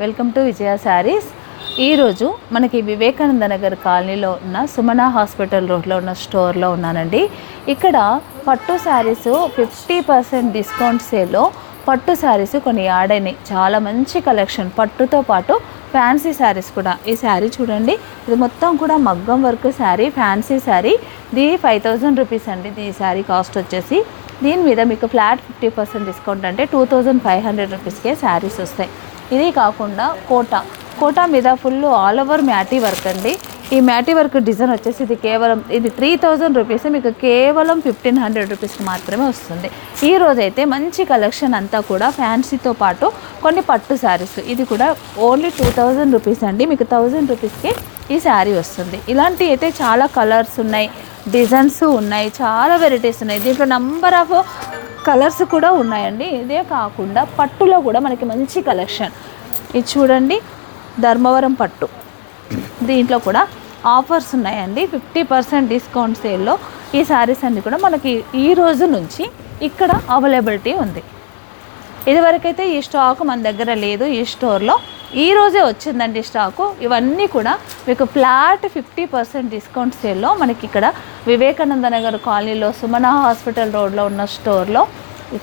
Welcome to విజయ శారీస్. ఈరోజు మనకి వివేకానంద నగర్ కాలనీలో ఉన్న సుమన హాస్పిటల్ రోడ్లో ఉన్న స్టోర్లో ఉన్నానండి. ఇక్కడ పట్టు శారీస్ 50% డిస్కౌంట్ సేల్లో పట్టు శారీస్ కొన్ని యాడ్ అయినాయి. చాలా మంచి కలెక్షన్, పట్టుతో పాటు ఫ్యాన్సీ శారీస్ కూడా. ఈ శారీ చూడండి, ఇది మొత్తం కూడా మగ్గం వర్క్ శారీ, ఫ్యాన్సీ శారీ. ఇది 5000 రూపీస్ అండి. ఈ శారీ కాస్ట్ వచ్చేసి. దీని మీద మీకు ఫ్లాట్ 50% డిస్కౌంట్ అంటే 2500 రూపీస్కే శారీస్ వస్తాయి. ఇది కాకుండా కోటా మీద ఫుల్ ఆల్ ఓవర్ మ్యాటీ వర్క్ అండి. ఈ మ్యాటీ వర్క్ డిజైన్ వచ్చేసి ఇది 3000 రూపీస్, మీకు కేవలం 1500 రూపీస్కి మాత్రమే వస్తుంది. ఈ రోజైతే మంచి కలెక్షన్ అంతా కూడా ఫ్యాన్సీతో పాటు కొన్ని పట్టు శారీస్. ఇది కూడా ఓన్లీ 2000 రూపీస్ అండి, మీకు 1000 రూపీస్కి ఈ శారీ వస్తుంది. ఇలాంటివి అయితే చాలా కలర్స్ ఉన్నాయి, డిజైన్స్ ఉన్నాయి, చాలా వెరైటీస్ ఉన్నాయి. దీంట్లో నంబర్ ఆఫ్ కలర్స్ కూడా ఉన్నాయండి. ఇదే కాకుండా పట్టులో కూడా మనకి మంచి కలెక్షన్. ఇది చూడండి, ధర్మవరం పట్టు. దీంట్లో కూడా ఆఫర్స్ ఉన్నాయండి. 50% డిస్కౌంట్ సేల్లో ఈ శారీస్ అన్నీ కూడా మనకి ఈ రోజు నుంచి ఇక్కడ అవైలబిలిటీ ఉంది. ఇదివరకైతే ఈ స్టాక్ మన దగ్గర లేదు. ఈ స్టోర్లో ఈ రోజే వచ్చిందండి స్టాకు. ఇవన్నీ కూడా మీకు ఫ్లాట్ 50% డిస్కౌంట్ సేల్లో మనకి ఇక్కడ వివేకానంద నగర్ కాలనీలో సుమన హాస్పిటల్ రోడ్లో ఉన్న స్టోర్లో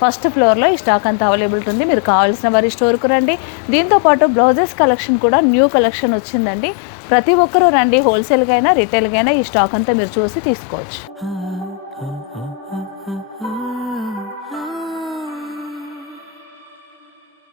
ఫస్ట్ ఫ్లోర్లో ఈ స్టాక్ అంతా అవైలబిలిటీ ఉంది. మీరు కావాల్సిన వారి స్టోర్కు రండి. దీంతోపాటు బ్లౌజెస్ కలెక్షన్ కూడా న్యూ కలెక్షన్ వచ్చిందండి. ప్రతి ఒక్కరూ రండి, హోల్సేల్గా అయినా రిటైల్గా అయినా ఈ స్టాక్ అంతా మీరు చూసి తీసుకోవచ్చు.